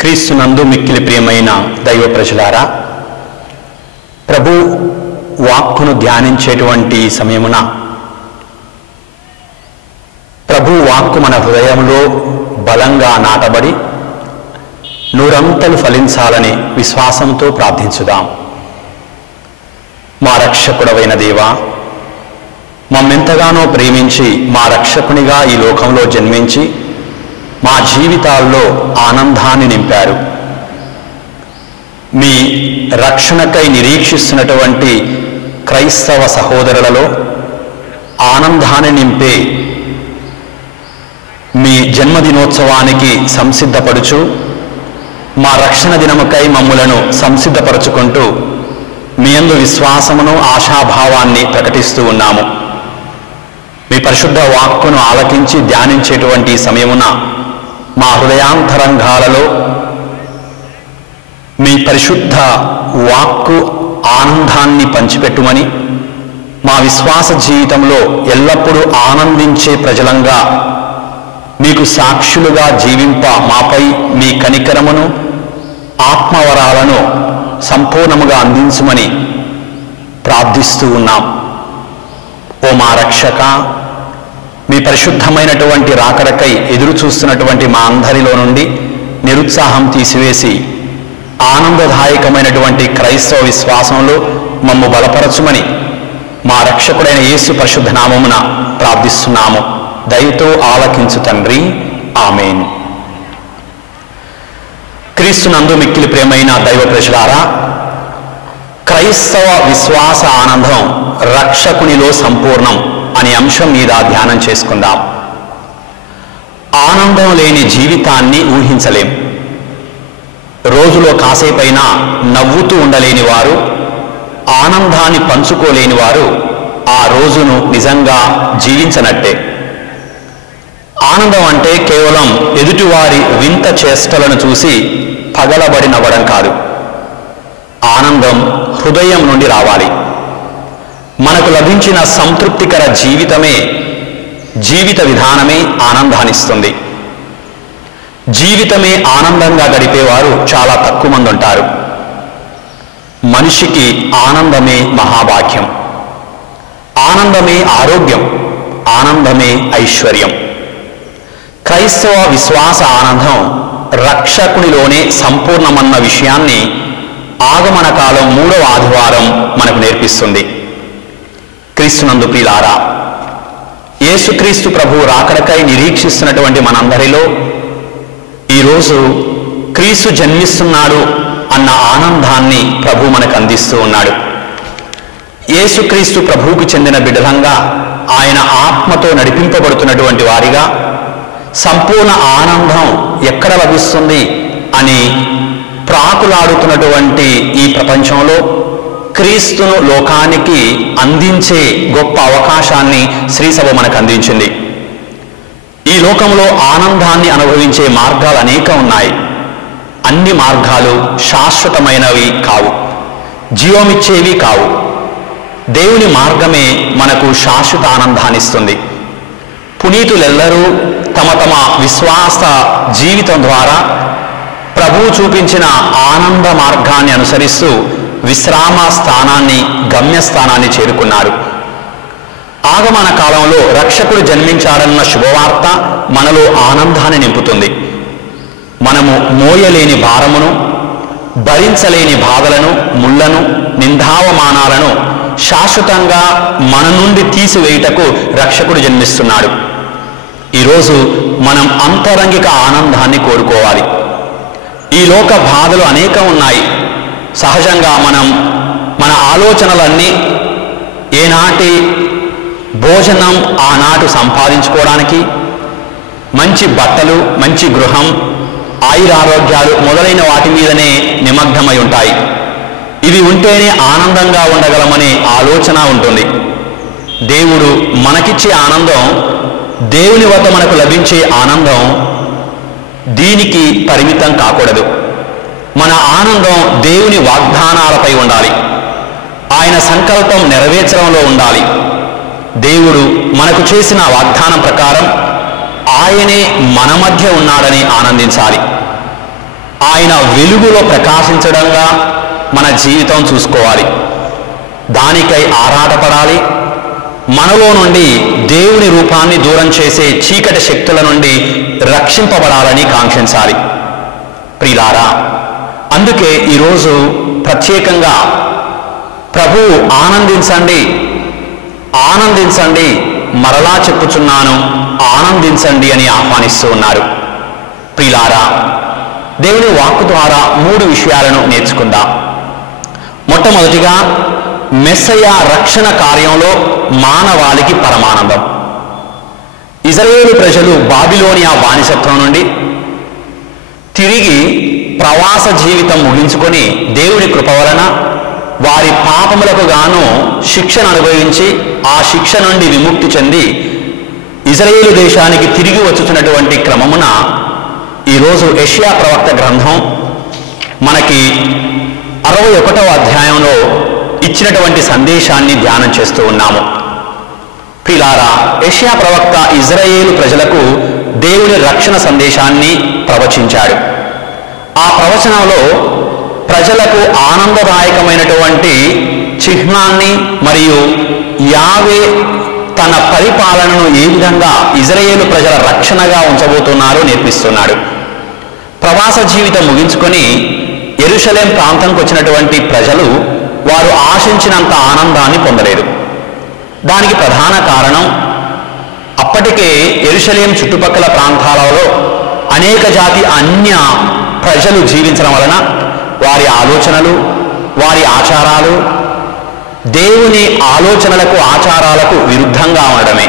క్రీస్తునందు మిక్కిలి ప్రియమైన దైవ ప్రజలారా, ప్రభు వాక్కును ధ్యానించేటువంటి సమయమున ప్రభు వాక్కు మన హృదయంలో బలంగా నాటబడి నూరంతలు ఫలించాలని విశ్వాసంతో ప్రార్థించుదాం. మా రక్షకుడవైన దేవా, మమ్మెంతగానో ప్రేమించి మా రక్షకునిగా ఈ లోకంలో జన్మించి మా జీవితాల్లో ఆనందాన్ని నింపారు. మీ రక్షణకై నిరీక్షిస్తున్నటువంటి క్రైస్తవ సహోదరులలో ఆనందాన్ని నింపే మీ జన్మదినోత్సవానికి సంసిద్ధపడుచు మా రక్షణ దినముకై మమ్ములను సంసిద్ధపరచుకుంటూ మీ యందు విశ్వాసమును ఆశాభావాన్ని ప్రకటిస్తూ ఉన్నాము. మీ పరిశుద్ధ వాక్కును ఆలకించి ధ్యానించేటువంటి సమయమున మా హృదయాంతరంగాలలో మీ పరిశుద్ధ వాక్కు ఆనందాన్ని పంచిపెట్టుమని, మా విశ్వాస జీవితంలో ఎల్లప్పుడూ ఆనందించే ప్రజలంగా మీకు సాక్షులుగా జీవింప మాపై మీ కనికరమును ఆత్మవరాలను సంపూర్ణముగా అందించుమని ప్రార్థిస్తూ ఉన్నాం. ఓ మా రక్షక, మీ పరిశుద్ధమైనటువంటి రాకడకై ఎదురు చూస్తున్నటువంటి మా అందరిలో నుండి నిరుత్సాహం తీసివేసి ఆనందదాయకమైనటువంటి క్రైస్తవ విశ్వాసంలో మమ్ము బలపరచుమని మా రక్షకుడైన యేసు పరిశుద్ధ నామమున ప్రార్థిస్తున్నాము. దయతో ఆలకించు తండ్రి, ఆమేన్. క్రీస్తునందు మిక్కిలి ప్రియమైన దైవ ప్రజలారా, క్రైస్తవ విశ్వాస ఆనందం రక్షకునిలో సంపూర్ణం అనే అంశం మీద ధ్యానం చేసుకుందాం. ఆనందం లేని జీవితాన్ని ఊహించలేం. రోజులో కాసేపైనా నవ్వుతూ ఉండలేని వారు, ఆనందాన్ని పంచుకోలేని వారు ఆ రోజును నిజంగా జీవించనట్టే. ఆనందం అంటే కేవలం ఎదుటివారి వింత చేష్టలను చూసి పగలబడి నవ్వడం కాదు. ఆనందం హృదయం నుండి రావాలి. మనకు లభించిన సంతృప్తికర జీవిత విధానమే ఆనందాన్నిస్తుంది. జీవితమే ఆనందంగా గడిపేవారు చాలా తక్కువ మంది ఉంటారు. మనిషికి ఆనందమే మహాభాగ్యం. ఆనందమే ఆరోగ్యం. ఆనందమే ఐశ్వర్యం. క్రైస్తవ విశ్వాస ఆనందం రక్షకునిలోనే సంపూర్ణమన్న విషయాన్ని ఆగమన కాలం 3వ ఆదివారం మనకు నేర్పిస్తుంది. క్రీస్తునందు ప్రియులారా, యేసుక్రీస్తు ప్రభు రాకడకై నిరీక్షిస్తున్నటువంటి మనందరిలో ఈరోజు క్రీస్తు జన్మిస్తున్నాడు అన్న ఆనందాన్ని ప్రభు మనకు అందిస్తూ ఉన్నాడు. యేసుక్రీస్తు ప్రభువుకు చెందిన బిడ్డలంగా, ఆయన ఆత్మతో నడిపింపబడుతున్నటువంటి వారిగా సంపూర్ణ ఆనందం ఎక్కడ లభిస్తుంది అని ప్రాకులాడుతున్నటువంటి ఈ ప్రపంచంలో క్రీస్తును లోకానికి అందించే గొప్ప అవకాశాన్ని శ్రీసభ మనకు అందించింది. ఈ లోకంలో ఆనందాన్ని అనుభవించే మార్గాలు అనేక ఉన్నాయి. అన్ని మార్గాలు శాశ్వతమైనవి కావు, జీవమిచ్చేవి కావు. దేవుని మార్గమే మనకు శాశ్వత ఆనందాన్నిస్తుంది. పునీతులెల్లరూ తమ తమ విశ్వాస జీవితం ద్వారా ప్రభువు చూపించిన ఆనంద మార్గాన్ని అనుసరిస్తూ విశ్రామ స్థానాన్ని, గమ్యస్థానాన్ని చేరుకున్నారు. ఆగమన కాలంలో రక్షకుడు జన్మించాడన్న శుభవార్త మనలో ఆనందాన్ని నింపుతుంది. మనము మోయలేని భారమును, భరించలేని బాధలను, ముళ్లను, నిందావమానాలను శాశ్వతంగా మన నుండి తీసివేయుటకు రక్షకుడు జన్మిస్తున్నాడు. ఈరోజు మనం అంతరంగిక ఆనందాన్ని కోరుకోవాలి. ఈ లోక బాధలు అనేకం ఉన్నాయి. సహజంగా మన ఆలోచనలన్నీ ఏనాటి భోజనం ఆనాటు సంపాదించుకోవడానికి, మంచి బట్టలు, మంచి గృహం, ఆయురారోగ్యాలు మొదలైన వాటి మీదనే నిమగ్నమై ఉంటాయి. ఇవి ఉంటేనే ఆనందంగా ఉండగలమనే ఆలోచన ఉంటుంది. దేవుడు మనకిచ్చే ఆనందం, దేవుని వద్ద మనకు లభించే ఆనందం దీనికి పరిమితం కాకూడదు. మన ఆనందం దేవుని వాగ్దానాలపై ఉండాలి. ఆయన సంకల్పం నెరవేర్చడంలో ఉండాలి. దేవుడు మనకు చేసిన వాగ్దానం ప్రకారం ఆయనే మన మధ్య ఉన్నాడని ఆనందించాలి. ఆయన వెలుగులో ప్రకాశించడంగా మన జీవితం చూసుకోవాలి. దానికై ఆరాటపడాలి. మనలో నుండి దేవుని రూపాన్ని దూరం చేసే చీకటి శక్తుల నుండి రక్షింపబడాలని కాంక్షించాలి. ప్రియులారా, అందుకే ఈరోజు ప్రత్యేకంగా ప్రభువు ఆనందించండి, ఆనందించండి, మరలా చెప్పుచున్నాను ఆనందించండి అని ఆహ్వానిస్తూ ఉన్నారు. ప్రియులారా, దేవుని వాక్కు ద్వారా 3 విషయాలను నేర్చుకుందాం. మొట్టమొదటిగా, మెస్సయ్య రక్షణ కార్యంలో మానవాళికి పరమానందం. ఇజ్రాయేలు ప్రజలు బాబిలోనియా బానిసత్వం నుండి తిరిగి ప్రవాస జీవితం ముగించుకొని దేవుని కృప వలన వారి పాపములకు గాను శిక్షను అనుభవించి ఆ శిక్ష నుండి విముక్తి చెంది ఇజ్రాయేలు దేశానికి తిరిగి వచ్చుతున్నటువంటి క్రమమున ఈరోజు యెషయా ప్రవక్త గ్రంథం మనకి 61వ అధ్యాయంలో ఇచ్చినటువంటి సందేశాన్ని ధ్యానం చేస్తూ ఉన్నాము. ప్రియులారా, యెషయా ప్రవక్త ఇజ్రాయేలు ప్రజలకు దేవుని రక్షణ సందేశాన్ని ప్రవచించాడు. ఆ ప్రవచనంలో ప్రజలకు ఆనందదాయకమైనటువంటి చిహ్నాన్ని మరియు యావే తన పరిపాలనను ఏ విధంగా ఇజ్రాయేలు ప్రజల రక్షణగా ఉంచబోతున్నారో నేర్పిస్తున్నాడు. ప్రవాస జీవితం ముగించుకొని యెరూషలేం ప్రాంతంకు వచ్చినటువంటి ప్రజలు వారు ఆశించినంత ఆనందాన్ని పొందలేదు. దానికి ప్రధాన కారణం, అప్పటికే యెరూషలేం చుట్టుపక్కల ప్రాంతాలలో అనేక జాతి అన్య ప్రజలు జీవించడం వలన వారి ఆలోచనలు, వారి ఆచారాలు దేవుని ఆలోచనలకు ఆచారాలకు విరుద్ధంగా ఉండడమే.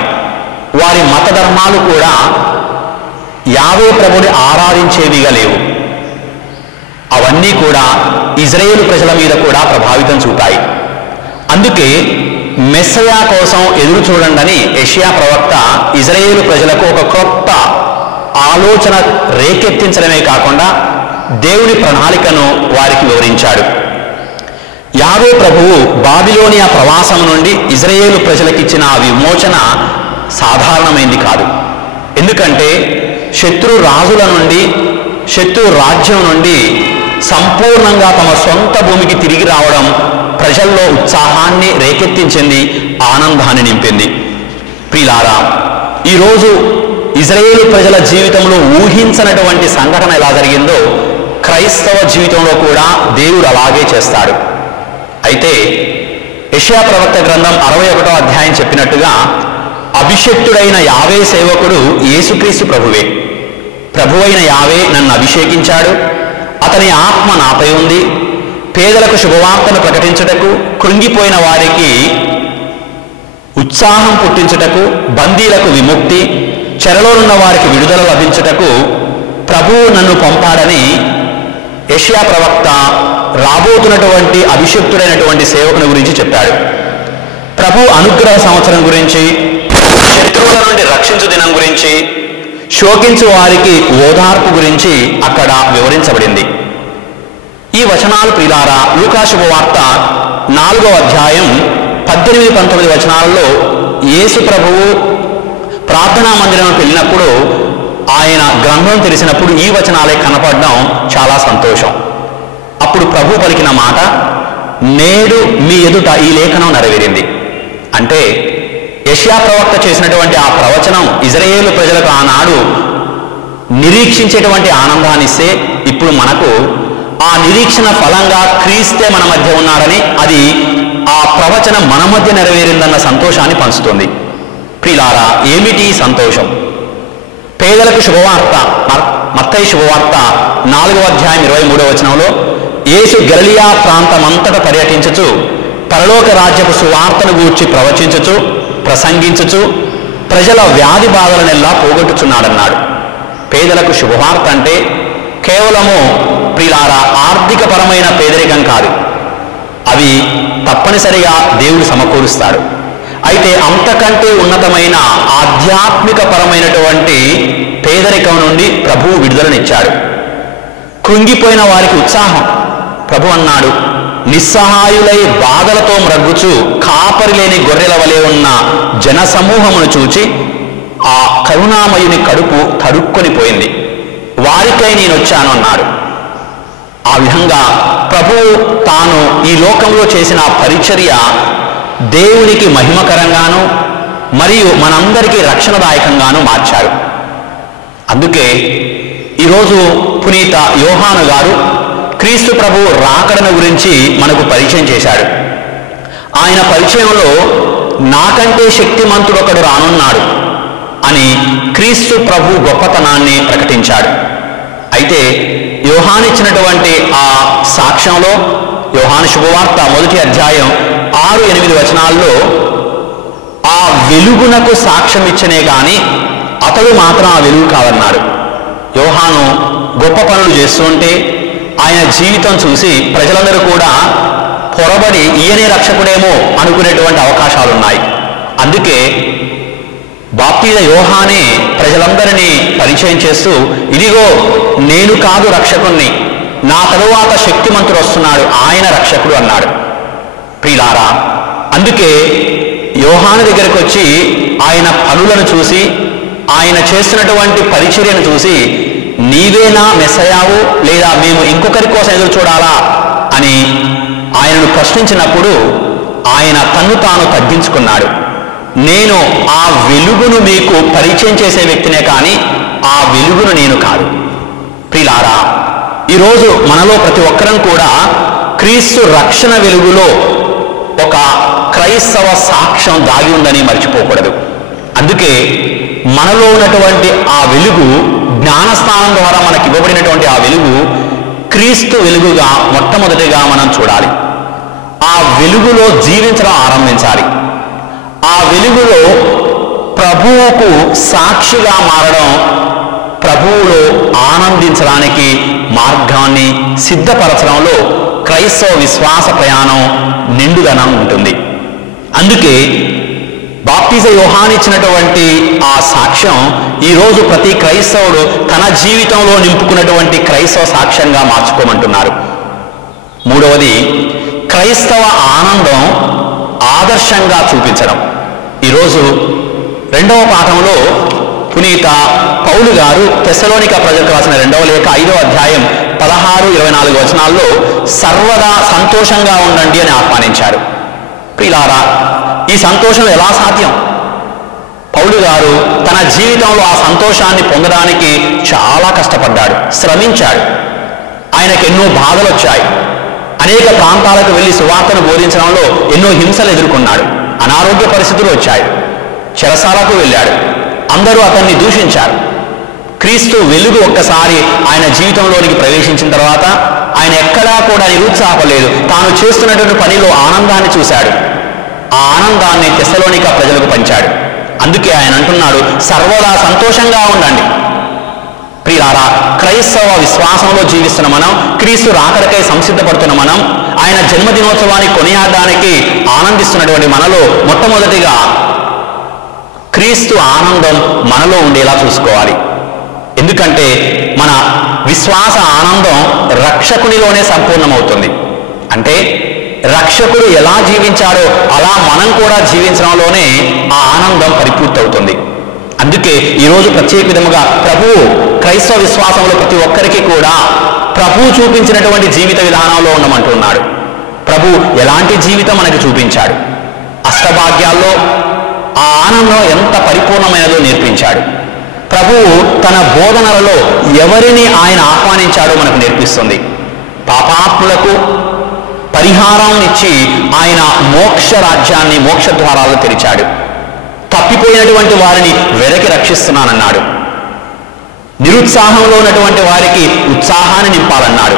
వారి మత ధర్మాలు కూడా యావే ప్రభుని ఆరాధించేవిగా లేవు. అవన్నీ కూడా ఇజ్రాయేలు ప్రజల మీద కూడా ప్రభావితం చూపాయి. అందుకే మెస్సయ్య కోసం ఎదురు చూడండి యెషయా ప్రవక్త ఇజ్రాయేలు ప్రజలకు ఒక కొత్త ఆలోచన రేకెత్తించడమే కాకుండా దేవుని ప్రణాళికను వారికి వివరించాడు. యావే ప్రభువు బాబిలోనియా ప్రవాసం నుండి ఇజ్రాయేలు ప్రజలకిచ్చిన ఆ విమోచన సాధారణమైంది కాదు. ఎందుకంటే శత్రు రాజుల నుండి, శత్రు రాజ్యం నుండి సంపూర్ణంగా తమ సొంత భూమికి తిరిగి రావడం ప్రజల్లో ఉత్సాహాన్ని రేకెత్తించింది, ఆనందాన్ని నింపింది. ప్రియులారా, ఈరోజు ఇజ్రాయేలు ప్రజల జీవితంలో ఊహించనటువంటి సంఘటన ఎలా జరిగిందో క్రైస్తవ జీవితంలో కూడా దేవుడు అలాగే చేస్తాడు. అయితే యెషయా ప్రవక్త గ్రంథం 61వ అధ్యాయం చెప్పినట్టుగా అభిషిక్తుడైన యావే సేవకుడు యేసుక్రీస్తు ప్రభువే. ప్రభువైన యావే నన్ను అభిషేకించాడు, అతని ఆత్మ నాపై ఉంది, పేదలకు శుభవార్తను ప్రకటించుటకు, కృంగిపోయిన వారికి ఉత్సాహం పుట్టించుటకు, బందీలకు విముక్తి, చెరలోనున్న వారికి విడుదల లభించుటకు ప్రభువు నన్ను పంపాడని యెషయా ప్రవక్త రాబోతున్నటువంటి అభిషిక్తుడైనటువంటి సేవకుని గురించి చెప్పాడు. ప్రభు అనుగ్రహ సంవత్సరం గురించి, శత్రువుల నుండి రక్షించు దినం గురించి, శోకించు వారికి ఓదార్పు గురించి అక్కడ వివరించబడింది. ఈ వచనాలు ప్రియులారా, లూకా శుభవార్త 4వ అధ్యాయం 18-19 వచనాలలో యేసు ప్రభువు ప్రార్థనా మందిరంకి వెళ్ళినప్పుడు ఆయన గ్రంథం తెరిచినప్పుడు ఈ వచనాలే కనపడడం చాలా సంతోషం. అప్పుడు ప్రభు పలికిన మాట, నేడు మీ ఎదుట ఈ లేఖనం నెరవేరింది. అంటే యెషయా ప్రవక్త చేసినటువంటి ఆ ప్రవచనం ఇజ్రాయేలు ప్రజలకు ఆనాడు నిరీక్షించేటువంటి ఆనందాన్ని ఇస్తే, ఇప్పుడు మనకు ఆ నిరీక్షణ ఫలంగా క్రీస్తే మన మధ్య ఉన్నాడని, అది ఆ ప్రవచనం మన మధ్య నెరవేరిందన్న సంతోషాన్ని పంచుతుంది. ప్రియులారా, ఏమిటి సంతోషం? పేదలకు శుభవార్త, మత్తయి శుభవార్త 4వ అధ్యాయం 23వ వచనంలో యేసు గలిలయ ప్రాంతమంతటా పర్యటించుచు పరలోక రాజ్యపు సువార్తను గూర్చి ప్రవచించుచు ప్రసంగించుచు ప్రజల వ్యాధి బాధలనెల్లా పోగొట్టుచున్నాడన్నాడు. పేదలకు శుభవార్త అంటే కేవలము ప్రియులారా ఆర్థిక పరమైన పేదరికం కాదు, అవి తప్పనిసరిగా దేవుడు సమకూరుస్తాడు. అయితే అంతకంటే ఉన్నతమైన ఆధ్యాత్మిక పరమైనటువంటి పేదరికం నుండి ప్రభువు విడుదలనిచ్చాడు. కృంగిపోయిన వారికి ఉత్సాహం. ప్రభు అన్నాడు, నిస్సహాయులై బాధలతో మ్రగ్గుచు కాపరి లేని గొర్రెల వలె ఉన్న జనసమూహమును చూచి ఆ కరుణామయుని కడుపు తడుక్కొని పోయింది. వారికై నేను వచ్చాను అన్నాడు. ఆ విధంగా ప్రభువు తాను ఈ లోకంలో చేసిన పరిచర్య దేవునికి మహిమకరంగాను మరియు మనందరికీ రక్షణదాయకంగాను మార్చారు. అందుకే ఈరోజు పునీత యోహాను గారు క్రీస్తు ప్రభువు రాకడను గురించి మనకు పరిచయం చేశాడు. ఆయన పరిచయంలో నాకంటే శక్తిమంతుడు ఒకడు రానున్నాడు అని క్రీస్తు ప్రభు గొప్పతనాన్ని ప్రకటించాడు. అయితే యోహాను ఇచ్చినటువంటి ఆ సాక్ష్యంలో యోహాను శుభవార్త 1వ అధ్యాయం 6-8 వచనాల్లో ఆ వెలుగునకు సాక్ష్యం ఇచ్చనే గాని అతడు మాత్రం ఆ వెలుగు కాదన్నాడు. యోహాను గొప్ప పనులు చేస్తుంటే ఆయన జీవితం చూసి ప్రజలందరూ కూడా పొరబడి ఈయనే రక్షకుడేమో అనుకునేటువంటి అవకాశాలున్నాయి. అందుకే బాప్తిజ యోహానే ప్రజలందరినీ పరిచయం చేస్తూ ఇదిగో నేను కాదు రక్షకుణ్ణి, నా తరువాత శక్తిమంతుడు వస్తున్నాడు, ఆయన రక్షకుడు అన్నాడు. ప్రియులారా, అందుకే యోహాను దగ్గరకు వచ్చి ఆయన పనులను చూసి ఆయన చేస్తున్నటువంటి పరిచర్యను చూసి నీవేనా మెస్సయావు లేదా మేము ఇంకొకరి కోసం ఎదురు చూడాలా అని ఆయనను ప్రశ్నించినప్పుడు ఆయన తన్ను తాను తగ్గించుకున్నాడు. నేను ఆ వెలుగును మీకు పరిచయం చేసే వ్యక్తినే కానీ ఆ వెలుగును నేను కాదు. ప్రియులారా, ఈరోజు మనలో ప్రతి ఒక్కరం కూడా క్రీస్తు రక్షణ వెలుగులో ఒక క్రైస్తవ సాక్ష్యం దాగి ఉందని మర్చిపోకూడదు. అందుకే మనలో ఉన్నటువంటి ఆ వెలుగు, జ్ఞానస్నానం ద్వారా మనకి ఇవ్వబడినటువంటి ఆ వెలుగు క్రీస్తు వెలుగుగా మొట్టమొదటిగా మనం చూడాలి. ఆ వెలుగులో జీవించడం ఆరంభించాలి. ఆ వెలుగులో ప్రభువుకు సాక్షిగా మారడం, ప్రభువులో ఆనందించడానికి మార్గాన్ని సిద్ధపరచడంలో క్రైస్తవ విశ్వాస ప్రయాణం నిండుదనం ఉంటుంది. అందుకే బాప్తిజ యోహాను ఇచ్చినటువంటి ఆ సాక్ష్యం ఈరోజు ప్రతి క్రైస్తవుడు తన జీవితంలో నింపుకున్నటువంటి క్రైస్తవ సాక్ష్యంగా మార్చుకోమంటున్నారు. మూడవది, క్రైస్తవ ఆనందం ఆదర్శంగా చూపించడం. ఈరోజు 2వ పాఠంలో పునీత పౌలు గారు తెస్సలోనిక ప్రజలకు రాసిన 2వ లేఖ 5వ అధ్యాయం 16-24 వచనాల్లో సర్వదా సంతోషంగా ఉండండి అని ఆహ్వానించారు. ప్రియులారా, ఈ సంతోషం ఎలా సాధ్యం? పౌలు గారు తన జీవితంలో ఆ సంతోషాన్ని పొందడానికి చాలా కష్టపడ్డాడు, శ్రమించాడు. ఆయనకు ఎన్నో బాధలు వచ్చాయి. అనేక ప్రాంతాలకు వెళ్ళి సువార్తను బోధించడంలో ఎన్నో హింసలు ఎదుర్కొన్నాడు. అనారోగ్య పరిస్థితులు వచ్చాయి. చెరసాలకు వెళ్ళాడు. అందరూ అతన్ని దూషించారు. క్రీస్తు వెలుగు ఒక్కసారి ఆయన జీవితంలోనికి ప్రవేశించిన తర్వాత ఆయన ఎక్కడా కూడా నిరుత్సాహపడలేదు. తాను చేస్తున్నటువంటి పనిలో ఆనందాన్ని చూశాడు. ఆ ఆనందాన్ని తెస్సలోనిక ప్రజలకు పంచాడు. అందుకే ఆయన అంటున్నాడు, సర్వదా సంతోషంగా ఉండండి. ప్రియులారా, క్రైస్తవ విశ్వాసంలో జీవిస్తున్న మనం, క్రీస్తు రాకడకై సంసిద్ధపడుతున్న మనం, ఆయన జన్మదినోత్సవాన్ని కొనియాడడానికి ఆనందిస్తున్నటువంటి మనలో మొట్టమొదటిగా క్రీస్తు ఆనందం మనలో ఉండేలా చూసుకోవాలి. ఎందుకంటే మన విశ్వాస ఆనందం రక్షకునిలోనే సంపూర్ణమవుతుంది. అంటే రక్షకుడు ఎలా జీవించాడో అలా మనం కూడా జీవించడంలోనే ఆ ఆనందం పరిపూర్తి అవుతుంది. అందుకే ఈరోజు ప్రత్యేక విధముగా ప్రభువు క్రైస్తవ విశ్వాసంలో ప్రతి ఒక్కరికి కూడా ప్రభువు చూపించినటువంటి జీవిత విధానంలో ఉండమంటున్నాడు. ప్రభు ఎలాంటి జీవితం మనకి చూపించాడు. అష్టభాగ్యాల్లో ఆ ఆనందం ఎంత పరిపూర్ణమైనదో నేర్పించాడు. ప్రభువు తన బోధనలలో ఎవరిని ఆయన ఆహ్వానించాడో మనకు నేర్పిస్తుంది. పాపాత్ములకు పరిహారం ఇచ్చి ఆయన మోక్ష రాజ్యాన్ని, మోక్ష ద్వారాలు తెరిచాడు. తప్పిపోయినటువంటి వారిని వెనక్కి రక్షిస్తున్నానన్నాడు. నిరుత్సాహంలో ఉన్నటువంటి వారికి ఉత్సాహాన్ని నింపాలన్నాడు.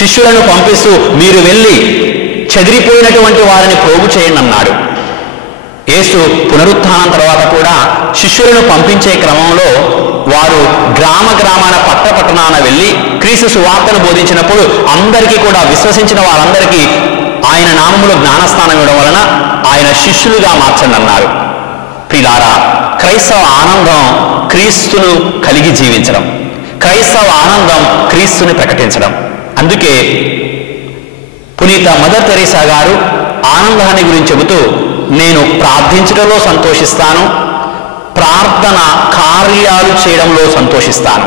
శిష్యులను పంపిస్తూ మీరు వెళ్ళి చెదిరిపోయినటువంటి వారిని ప్రోగు చేయండి అన్నాడు. యేసు పునరుత్థానం తర్వాత కూడా శిష్యులను పంపించే క్రమంలో వారు గ్రామ గ్రామాన పట్టణాన వెళ్ళి క్రీస్తు సువార్తను బోధించినప్పుడు అందరికీ కూడా, విశ్వసించిన వారందరికీ ఆయన నామములో జ్ఞానస్నానం ఇవ్వడం వలన ఆయన శిష్యులుగా మార్చండి అన్నారు. ప్రియులారా, క్రైస్తవ ఆనందం క్రీస్తును కలిగి జీవించడం, క్రైస్తవ ఆనందం క్రీస్తుని ప్రకటించడం. అందుకే పునీత మదర్ తెరీసా గారు ఆనందాన్ని గురించి చెబుతూ, నేను ప్రార్థించడంలో సంతోషిస్తాను, ప్రార్థన కార్యాలు చేయడంలో సంతోషిస్తాను.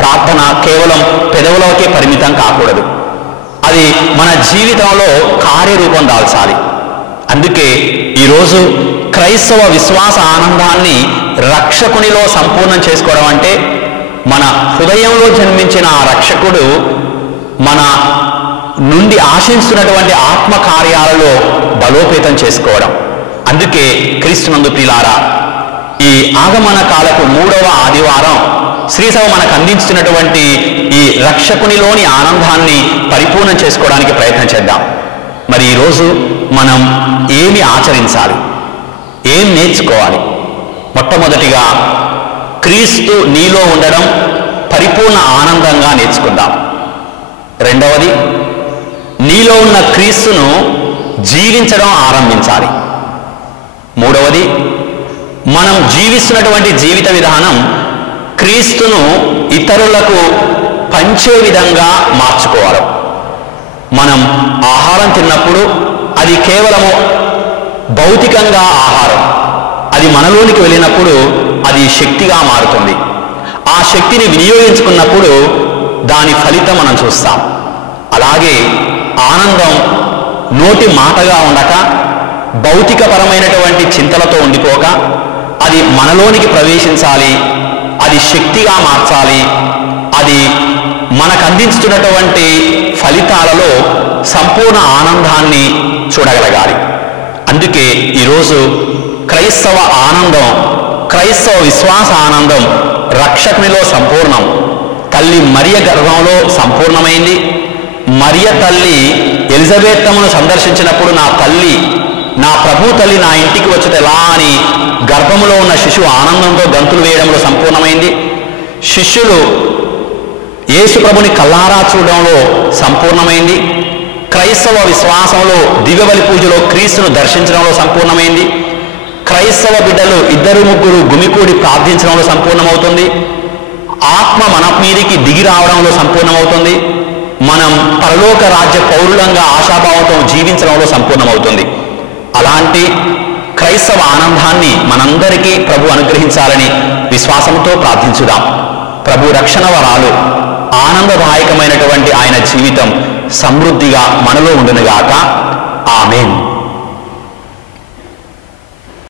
ప్రార్థన కేవలం పెదవులకే పరిమితం కాకూడదు, అది మన జీవితంలో కార్యరూపం దాల్చాలి. అందుకే ఈరోజు క్రైస్తవ విశ్వాస ఆనందాన్ని రక్షకునిలో సంపూర్ణం చేసుకోవడం అంటే మన హృదయంలో జన్మించిన ఆ రక్షకుడు మన నుండి ఆశిస్తున్నటువంటి ఆత్మ కార్యాలలో బలోపేతం చేసుకోవడం. అందుకే క్రీస్తునందు ప్రియులారా, ఈ ఆగమన కాలపు 3వ ఆదివారం శ్రీసభ మనకు అందించుతున్నటువంటి ఈ రక్షకునిలోని ఆనందాన్ని పరిపూర్ణం చేసుకోవడానికి ప్రయత్నం చేద్దాం. మరి ఈరోజు మనం ఏమి ఆచరించాలి, ఏం నేర్చుకోవాలి? మొట్టమొదటిగా క్రీస్తు నీలో ఉండడం పరిపూర్ణ ఆనందంగా నేర్చుకుందాం. రెండవది, నీలో ఉన్న క్రీస్తును జీవించడం ఆరంభించాలి. మూడవది, మనం జీవిస్తున్నటువంటి జీవిత విధానం క్రీస్తును ఇతరులకు పంచే విధంగా మార్చుకోవాలి. మనం ఆహారం తిన్నప్పుడు అది కేవలము భౌతికంగా ఆహారం, అది మనలోనికి వెళ్ళినప్పుడు అది శక్తిగా మారుతుంది. ఆ శక్తిని వినియోగించుకున్నప్పుడు దాని ఫలితం మనం చూస్తాం. అలాగే ఆనందం నోటి మాటగా ఉండక, భౌతికపరమైనటువంటి చింతలతో ఉండిపోక, అది మనలోనికి ప్రవేశించాలి, అది శక్తిగా మార్చాలి, అది మనకు అందిస్తున్నటువంటి ఫలితాలలో సంపూర్ణ ఆనందాన్ని చూడగలగాలి. అందుకే ఈరోజు క్రైస్తవ ఆనందం, క్రైస్తవ విశ్వాస ఆనందం రక్షకునిలో సంపూర్ణం. తల్లి మరియ గర్భంలో సంపూర్ణమైంది. మరియ తల్లి ఎలిజబెత్తమ్మను సందర్శించినప్పుడు నా తల్లి, నా ప్రభు తల్లి నా ఇంటికి వచ్చేట ఎలా అని గర్భములో ఉన్న శిశువు ఆనందంతో గంతులు వేయడంలో సంపూర్ణమైంది. శిష్యులు యేసు ప్రభుని కల్లారా చూడడంలో సంపూర్ణమైంది. క్రైస్తవ విశ్వాసంలో దివ్యబలి పూజలో క్రీస్తును దర్శించడంలో సంపూర్ణమైంది. క్రైస్తవ బిడ్డలు 2-3 గుమికూడి ప్రార్థించడంలో సంపూర్ణమవుతుంది. ఆత్మ మన మీదికి దిగి రావడంలో సంపూర్ణమవుతుంది. మనం పరలోక రాజ్య పౌరులంగా ఆశాభావంతో జీవించడంలో సంపూర్ణమవుతుంది. అలాంటి క్రైస్తవ ఆనందాన్ని మనందరికీ ప్రభు అనుగ్రహించాలని విశ్వాసంతో ప్రార్థించుదాం. ప్రభు రక్షణ వరాలు, ఆనందదాయకమైనటువంటి ఆయన జీవితం సమృద్ధిగా మనలో ఉండునుగాక. ఆమేన్.